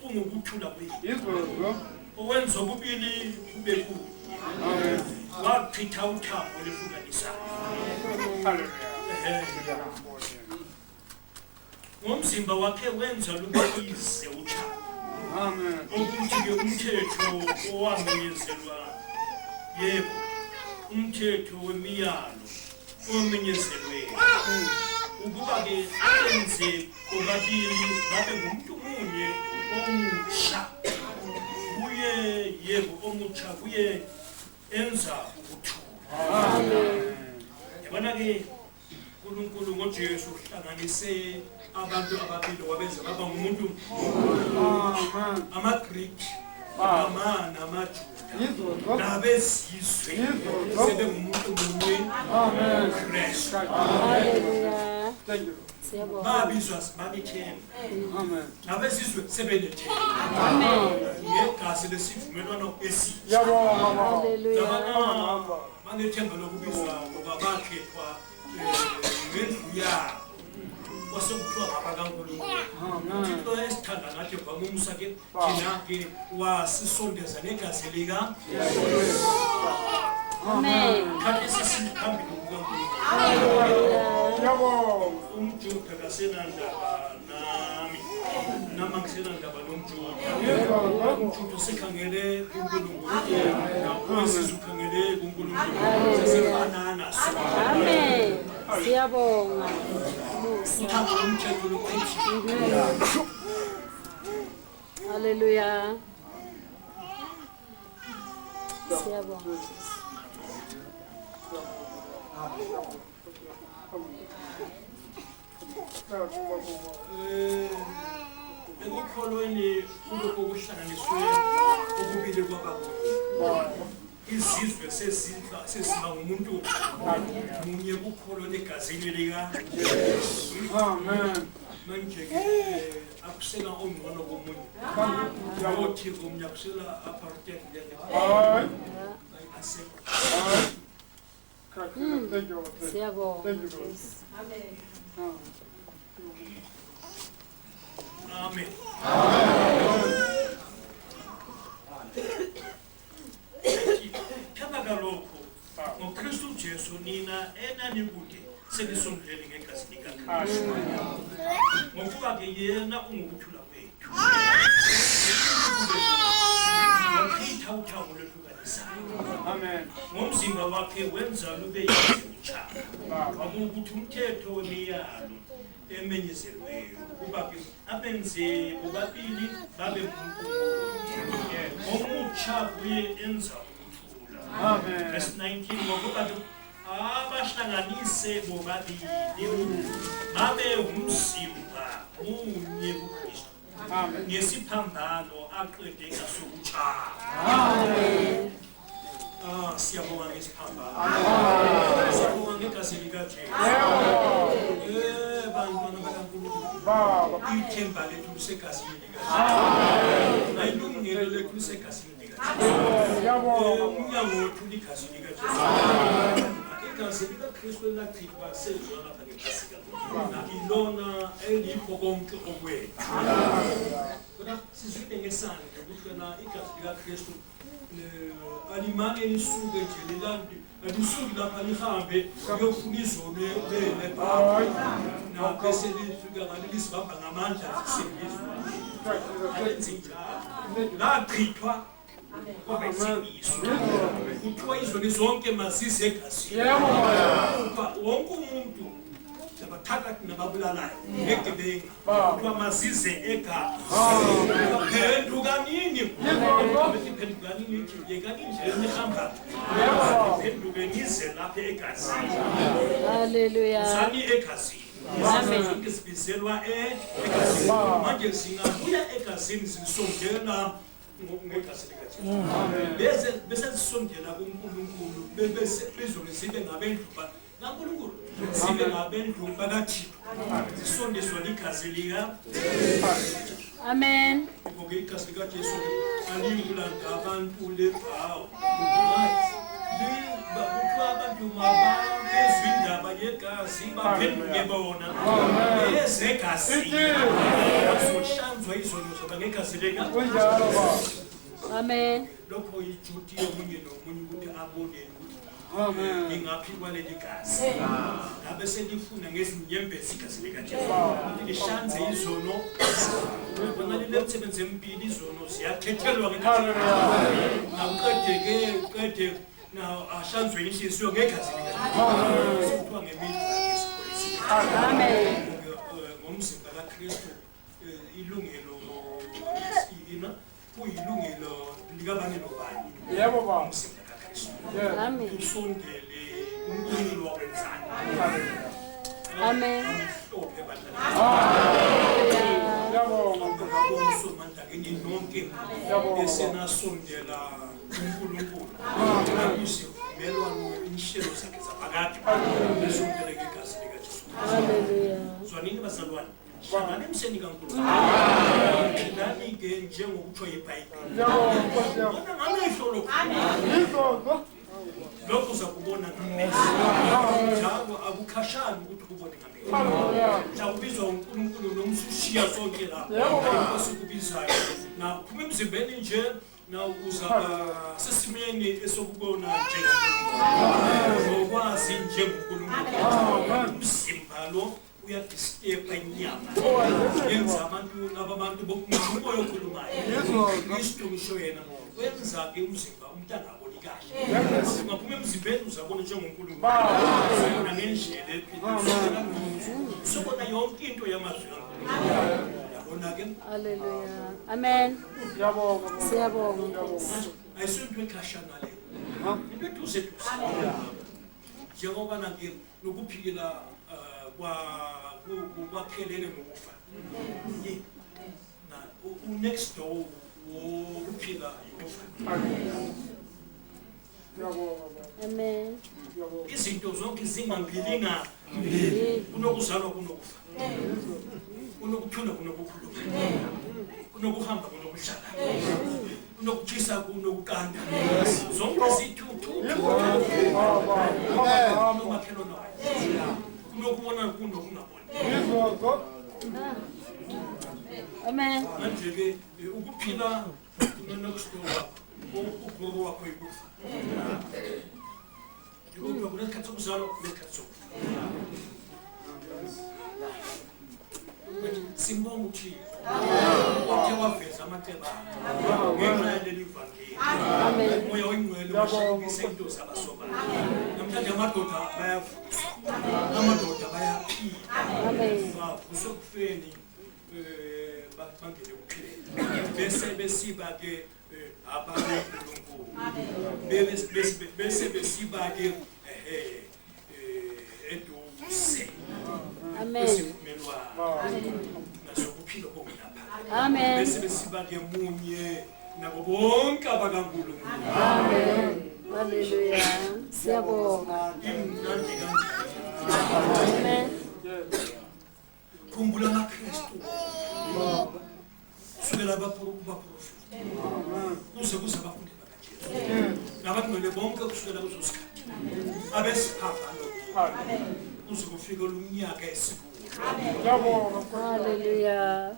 ungukuthula kwethu Yizongo. owenza okubili kube kubi Amen. wachitha uthambo oluhlukanisayo Hallelujah. ngomzimba wakhe wenza lube ize uthambo Amen. ukuthi-ke umthetho owamenyezelwa yebo umthetho wemiyalo omenyezelweyo ukuba-ke ayenze ababili babe ngumuntu munye omutsha kuye yebo omutsha kuye enza ukuthula. Yabona ke uNkulunkulu ngoJesu uhlanganise abantu ababili wabenza baba ngumuntu amaGreek namaJuda nabesizwe sebe ngumuntu munye uKristu. Hallelujah. Thank you. Siyabonga. babizwa babithemba Amen. nabesizwe sebelethemba Amen. ngegazi lesivumelwano esitsha. Yabonga. Hallelujah. Banethemba lokubizwa ngoba bakhethwa ngendlu yabo kwasekuthiwa ngabakaNkulunkulu. Uthixo esithanda nathi kwamumusa ke thina ke wasisondeza negazi lika Amen. khathi sesiphambili kukaNkulunkulu. Hallelujah. Yabonga. Umjuda kasenandaba nami namangisenandaba nomjuda. Umjuda usekhangele kuNkulunkulu nakwesizwe ukhangele kuNkulunkulu sesifanana sonke. Amen. Siyabonga. Musa. Uthando lomthetho lukhulu. Hallelujah. Siyabonga. Ekukholweni kulokho kuhlanganiswe okubili kwababili. Izizwe sesiba ngumuntu munye kukholwa egazini lika. Amen. Manje ke akusela ongcono komunye. Yothi komnye akusela apartheid njenge. Hayi. Asekho. Thank you. Siyabonga. Thank you, Lord. Amen. Kama kalokho ngoKristu Jesu nina enanikude senisondele ngegazi likaKristu. Ngokuba ke yena ungukuthula kwethu. Wakhitha uthango lwehlukanisayo. Amen. Ngomzimba wakhe wenza lube yizibutsha. Wakuthi umthetho wemiyalo emenyezelweyo kuba ke abenze bobabili babe umuntu munye. Omutsha kuye enza ukuthula. Amen. Verse 19 ngokuba abahlanganise bobabili babe umzimba munye kuKristu. Amen. Ngesiphambano aqede ngasokutsha. Amen. Siyabonga ngesiphambano. Siyabonga ngegazi likaJesu. Bantwana bakaNkulunkulu. Baba. Ithemba lethu lisegazini likaJesu. Ayilungelo lethu lisegazini likaJesu. Yabonga. Umnyango wethu ligazi likaJesu. Igazi likaKristu elachithwa sezwa lapha ngePasika. Ilona elipho konke okwethu. Kodwa sizwile ngesandla ukuthi wena igazi likaKristu alimane lisuke nje lelandi alisuki lapha lihambe uyofuna izono lebhaba nawo bese lisuka ngale lisibamba ngamandla sisebizwa alenzi njalo lachithwa kwaba isingiso kuthiwa izono zonke mazize egazini wonke umuntu bathatha nababulalayo egebenga kuthiwa mazize egazini phendukanini phendukanini yekanini nje nihamba phenduke nize lapha egazini. Hallelujah. Zani egazini. Amen. Zonke sibizelwa egazini. Manje singabuya egazini sisondela ngegazi likaJesu. Bese sisondela kuNkulunkulu bese bezobe sibe ngabendlu kaNkulunkulu. Sibe ngabendlu bakaThixo. Sisondezwa ligazi lika. Amen. Ngoba igazi likaJesu aliyulanda abantu lebhawu. Kuthiwa abantu mabezwe indaba yegazi baphenduke bona ezegazini bazohlanzwa izono zabo ngegazi lika. Amen. Lokho ijuti yomunye nomunye ukuthi abone ukuthi ingaphi kwaleli gazi. Ngabe selifuna ngezinyembezi igazi likaJesu lihlanze izono. Bona lilemsebenzi empilo izono ziyakhethelwa ngegazi. Nawuqede na ahlanzwe inhliziyo ngegazi likaJesu. Kuthiwa ngemizwa yesikholisi. Amen. Ngomzimba kaKristu Kristu ilungelo kuyilungelo likabani nobani. Yebo baba. Umzimba kaKristu. Amen. Usondele uNkulunkulu wakwenzani. Amen. Amhlophe bandla. Yabonga. Ngabonso manje nginonke esenasondela uNkulunkulu. Akusivumelwano inhlelo zakhe zaphakathi. Esondele ngegazi likaJesu. Hallelujah. Zwanini bazalwane. Hlangana emseni kaNkulunkulu. Nani ke njengokutsho iBhayibheli. Bona ngamehlo lokho. Lokho uzakubona ngamehlo. Njalo akukhashani ukuthi ubone ngamehlo. Njawubizwa uNkulunkulu nomsushiya sonke lapha. Inkosi kubizayo. Na phuma emzimbeni nje na uzaba sesimeni esokubona njengoNkulunkulu. Ngokwazi njengoNkulunkulu. Umzimba lo uyadisturba inyama. Yenza abantu bokumuntu oyokhulumayo. Kristu ngisho yena wenza ke umzimba umntana aboni kahle. Ungaphuma emzimbeni uzabona njengoNkulunkulu. Uzabona ngendlela ephilile. Uzobona yonke into yamazwi kaNkulunkulu. Yabona ke? Hallelujah. Amen. Siyabonga. Ayisonto ekhashana le. Into eduze duze. Njengoba nake nokuphila kwakhelene nokufa. Na next door wokuphila inofa. Amen. Izinto zonke zingambili kunokuzalwa kunokufa. Kunokuphila kunokukhuluma. Kunokuhamba kunokuhlala. Kunokutshisa kunokukanda. Zonke zithuthu. Kunomakhelwana wayo. Kunokubona kunokungaboni. Amen. Manje ke ukuphila kunokustowa ubhoko wakho ikufa. Kodwa kunekhathi okuzalwa kunekhathi sokufa. Simbonga uThixo. Uthe waveza amaceba ngenxa yaleli vangeli. Umoya oyingcwele washayisa into zabasobayo. Namhlanje amadoda bayavuswa. Amadoda bayaphila. Kusokufeni bangene ukuphileni. Bese besiba ke abaNkulunkulu. Bese besiba ke eduze. Amen. Nasokuphila kokulapha. Amen. Bese besiba ke munye nabo bonke abakaNkulunkulu. Amen. Hallelujah. Siyabonga. Imnandi kanjani. Amen. Khumbula amaKristu. Sukela abaprofeti. Kuze abafundi bakaJesu. Nabangcwele bonke kusukela kuzo sikhathi. Abesiphatha lokho. Kuze kufike lumnyaka esikuwo. Hallelujah.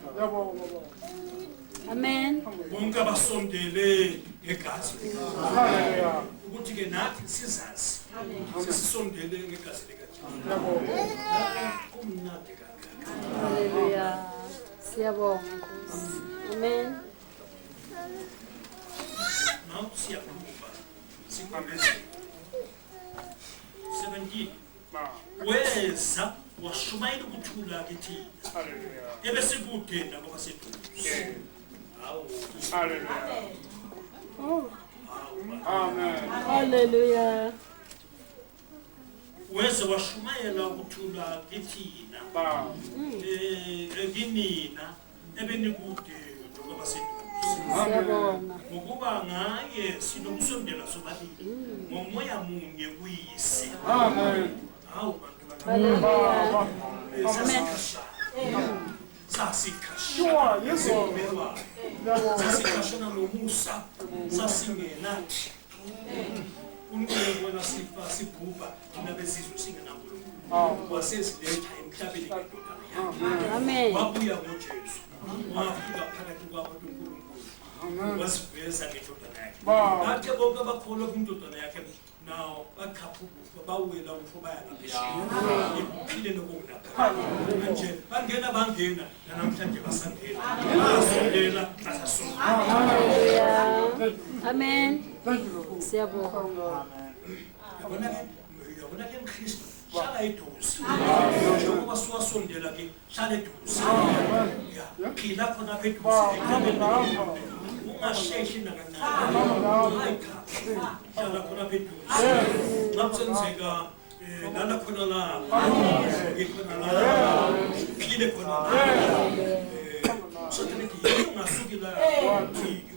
Amen. Bonke abasondele ngegazi. Ukuthi ke nathi sizazi. Sisondele ngegazi likaJesu. Kumnandi kangaka. Hallelujah. Siyabonga. Amen. Now siyakhuluma. Sikhulumeze. 17. Weza washumayela ukuthula kithi. Ebesikude nabo baseduze. Hawu. Amen. Hallelujah. Weza washumayela ukuthula kithina. Kinina ebenikude nabo baseduze. Siyabonga. Ngokuba ngaye sinokusondela sobabili. Ngomoya munye kuyise. Amen. Hawu bantu Hallelujah. Amen. Sasikashana. Sasikashana nomusa. Sasingenathi. UNkulunkulu sifa sibhubha thina besizwe singenaNkulunkulu. Waseziletha emhlabeni ngendodana yakhe. Amen. Wabuya ngoJesu. Wafika phakathi kwabantu uNkulunkulu. Wasiveza ngendodana yakhe. Bathe bonke abakholwa kwindodana yakhe nawo baqhaphuka bawela ufobaya ngaphesheya. Iphile nokunapha. Manje bangena namhlanje basangena. Basondela basasondela. Hallelujah. Amen. Siyabonga. Yabona ke mKristu hlala eduze njengoba siwasondela ke hlala eduze ya phila khona apha eduze ungasheshe nakancane hlala khona apha eduze xa kusenzeka lala khona lapha ngikhona la phile khona la sothethi ungasuki la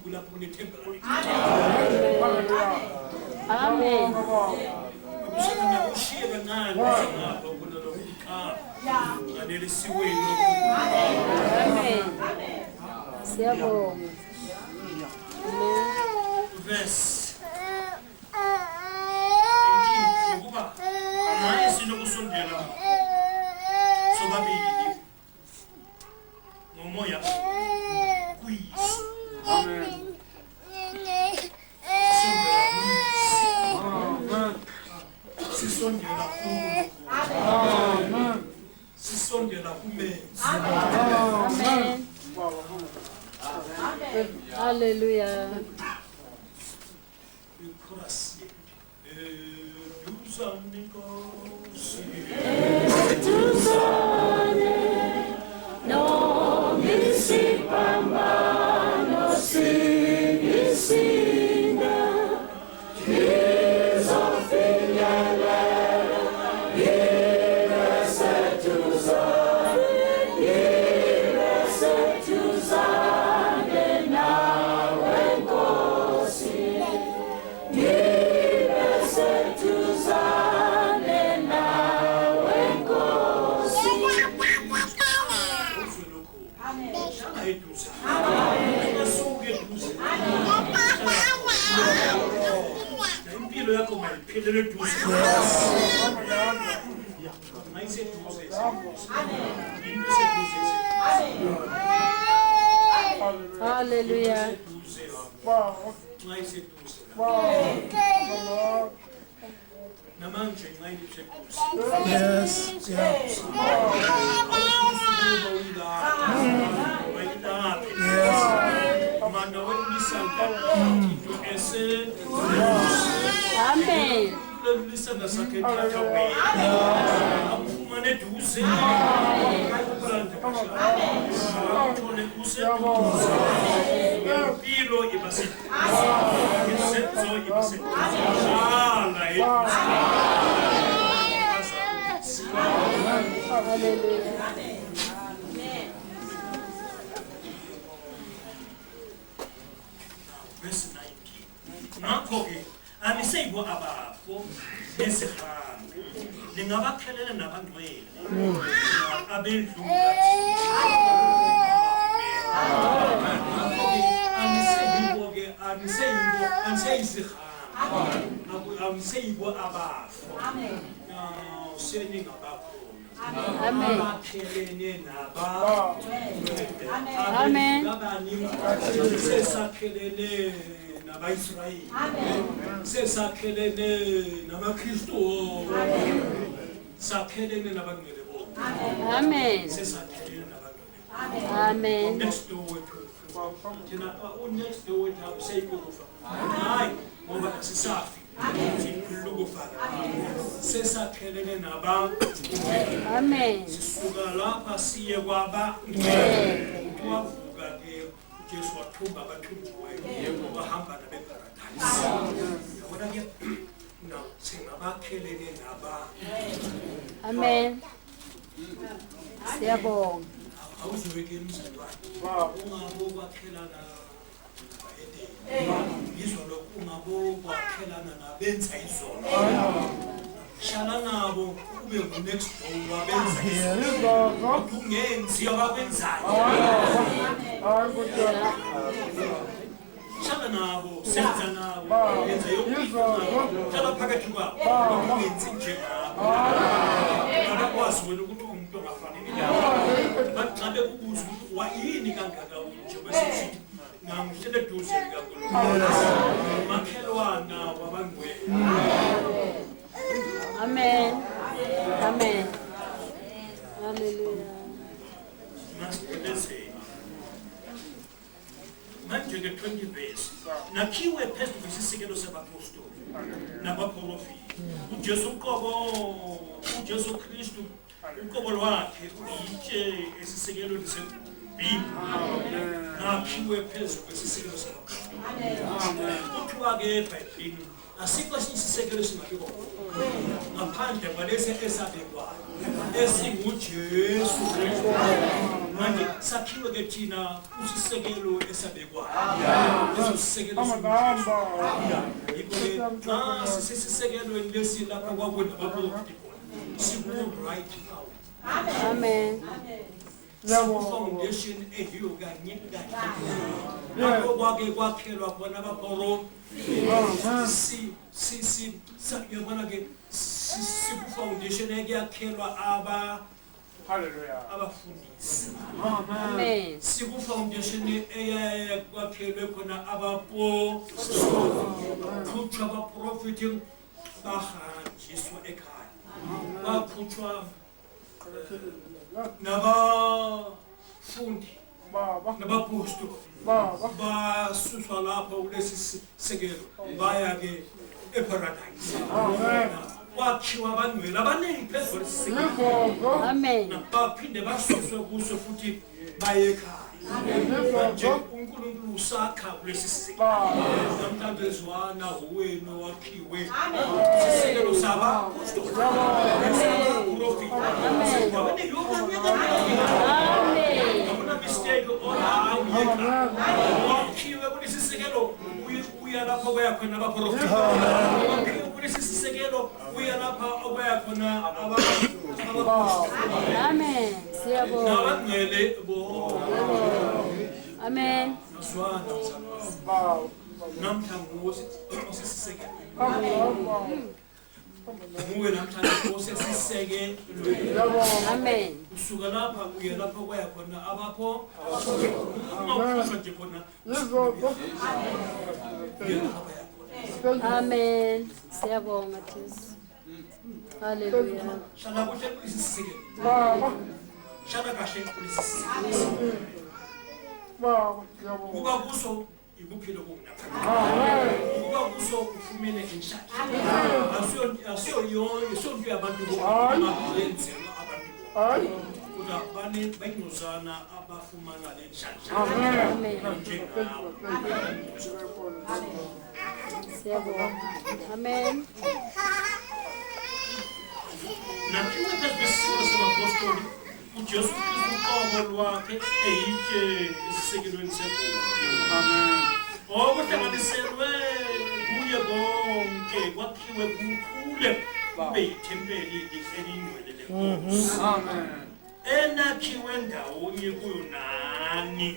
kulapho kunethembela Amen. ushiye kancane ngapha khona lo nganelisiweni Amen. Siyabonga. Amen. verse ukuba naye sinokusondela sobabili ngomoya kuyise sisondela kuNkulunkulu sisondela kumenzi Amen. Hallelujah. ichorus duzane Nkosi No misipambano singisinda impilo yakho mayiphelele eduze mayiseduze Hallelujah. mayiseduze namanje nxa iseduze mana welisanda into Amen. lelisanda sakhe thatha wena amfumane eduze uthole useduze impilo ibaseduze isenzo ibaseduze hlala eduze Hallelujah. verse 19 ngakho-ke aniseyibo abafo nezihambi ningabakhelela nabangcwele abendlula aniseyibo abafo seningabakhona Amen. abakhelene Amen. nabani sesakhelene nabaIsrayeli sesakhelene namakristu sakhelene nabangcwele bonke Amen. sesakhelene nabangcwele Amen. next door wethu thina next door wethu akuseyikufa hayi ngoba asisafi sikhulukufa sesakhelene nabangcwele Amen. sisuka lapha siye kwaba wavuka ke uJesu wathumba abathunjiweyo bahamba nabeparadise yabona ke na singabakhelene naba Amen. Siyabonga. awuzweke emzalwane ungabo kwakhelana nabayedeni ngizwa lokhu ungabo kwakhelana nabenza izono hlala nabo ube ngu-next door wabenza izono ungenzi abakwenzayo hlala nabo senza nabo yenza yonke into nabo hlala phakathi kwabo ungenzi njengabo abakwazi wena ukuthi umuntu ongafanele bathi xa bekubuza ukuthi wayini kangaka unje besesithi ngamhlele eduze likankulunkulu makhelwana wabangcwele Amen. Amen. Hallelujah. masibelezeni manje ke 20 verse nakhiwe phezu kwesisekelo sabapostoli nabaprofeti. uJesu Kristu uqobo lwakhe uyitshe esisekelweni sebhayibheli nakhiwe phezu kwesisekelo sabapostoli. Kuthiwa-ke eBhayibhelini asikho esinye isisekelo esingabikho ngaphandle kwalesi esabekwayo esinguJesu Kristu. Manje sakhiwe-ke thina kusisekelo esabekwayo. Leso sisekelo singuJesu. Yikho-ke xa sisesisekelweni lesi lapho kwakunabaprofeti khona siku-right now. Amen. Foundation eyiyo kanye lapho kwake kwakhelwa khona abaprofeti. Yabona-ke siku-foundation ekuyakhelwa abafundisi. Amen. Siku-foundation eyakhelwe khona abapostoli. Khutshwa abaprofeti bahanjiswa ekhaya. Bakhutshwa nabafundi nabapostoli basuswa lapho kulesi sekelo baya-ke eparadise. Kwakhiwa abangcwele abaningi phezu kwalesi sekelo. Amen. Baphinde basuswe kuso futhi baye ekhaya. Manje uNkulunkulu usakha kulesi sekelo. Namhlanje zwana uwenu wakhiwe isisekelo sabapostoli. Mistake wakhiwe kulesi sekelo uya lapho kwaya khona abaprofeti. Wakhiwe kulesi sekelo uya lapha okwaya khona abapostoli. Amen. Siyabonga. Nabangcwele bo. Amen. Namhlanje usisisekelo. Nguwe namhlanje usisisekelo. Amen. Usuka lapha uya lapho kwaya khona abapho. Ungakhishwa nje khona. Amen. Siyabonga Jesu. Hallelujah. Shana kuhle usisisekelo. Shana kahle usisisekelo. Kuba kuso ikuphilo kungaphakathi. Kuba kuso ufumene inshaka. Asiyo yonke yabantu abayenzelwa abantu. Kuba banozana abafumana le nshaka. Siyabonga. Amen. Nakhiwe phezu kwesisekelo sabapostoli uJesu Kristu uqobo lwakhe eyitshe esisekelweni sebhayibheli. Okuhlanganiselwe kuye konke kwakhiwe kukhule kube yithempeli elingcwele lenkosi. Enakhiwe ndawonye kuyo nani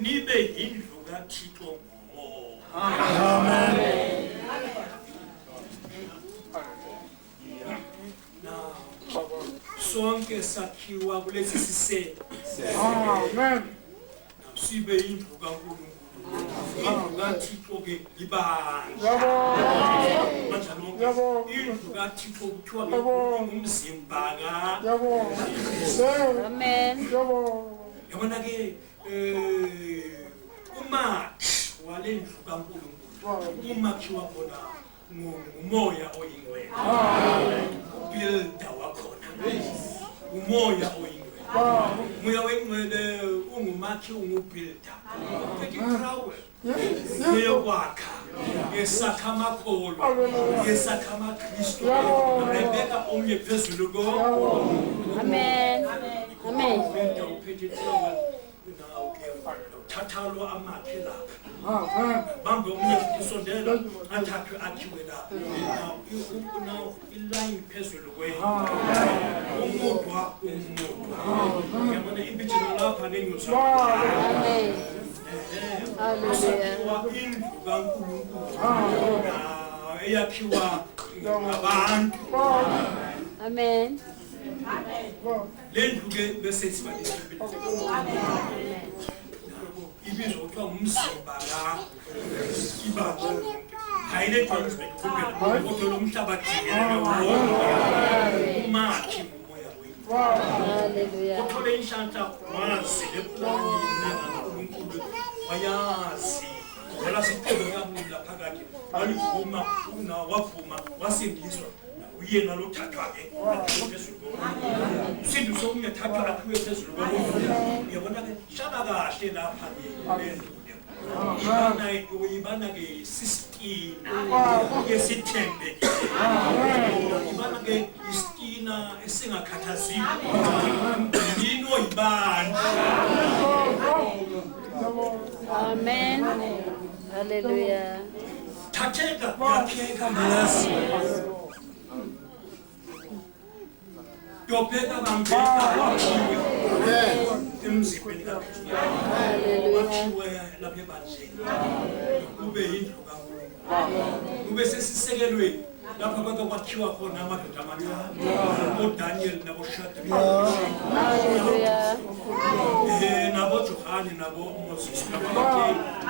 nibe yindlu kaThixo ngomoya. Sonke sakhiwa kulesi siseko. Sibe indlu kaNkulunkulu. Indlu kaThixo-ke ibandla. Indlu kaThixo kuthiwa ngumzimba Amen. yabona-ke umakhi wale ndlu kaNkulunkulu umakhi wakhona ngumoya oyingcwele. Builder wakhona umoya oyingcwele. Umoya oyingcwele ungumakhi ungubuilder. Uphethe iCrowell uyokwakha yesakha amakholwa yesakha amaKristu. Rebeka omnye phezulu ko. Amen. Amen. Uphethe iCrowell thathalwa amakhe lapha. Bambe omnye isondela athathwe akhiwe lapha. Now iline phezulu kwenu. Umudwa. Yabona impitshelo lapha nenyosa. Amen. Hallelujah. Indlu kaNkulunkulu eyakhiwa ngabantu. Amen. Le ndlu-ke bese siba ibizwa kuthiwa ngumzimba la ibandla lonke. Hayi le Johannesburg kuphela kodwa lo mhlaba jikelele wonke umakhi ngumoya oyingcwele. Hallelujah. Uthole inhlanhla wazi eplanini kaNkulunkulu wayazi. Ngoba siphelwe kabula phakathi. Alivuma waphuma wasindiswa uyena lothathwa-ke phezulu usindu sokungethathwa aphiwe phezulu uyabona-ke shaba kahle lapha-ke ibana-ke sistina esithembekile ibana-ke istina esingakhathazile yini oyibani. Amen. Hallelujah. Thatheka yakheka ngasi yobheka bambeka wakhiwe emzimbeni kaKristu wakhiwe lapha ebandleni kube yindlu kaNkulunkulu kube sesisekelweni lapha kwake kwakhiwa khona amadoda amancane oDaniel naboShadrach Hallelujah. naboJohane naboMoses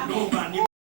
nobani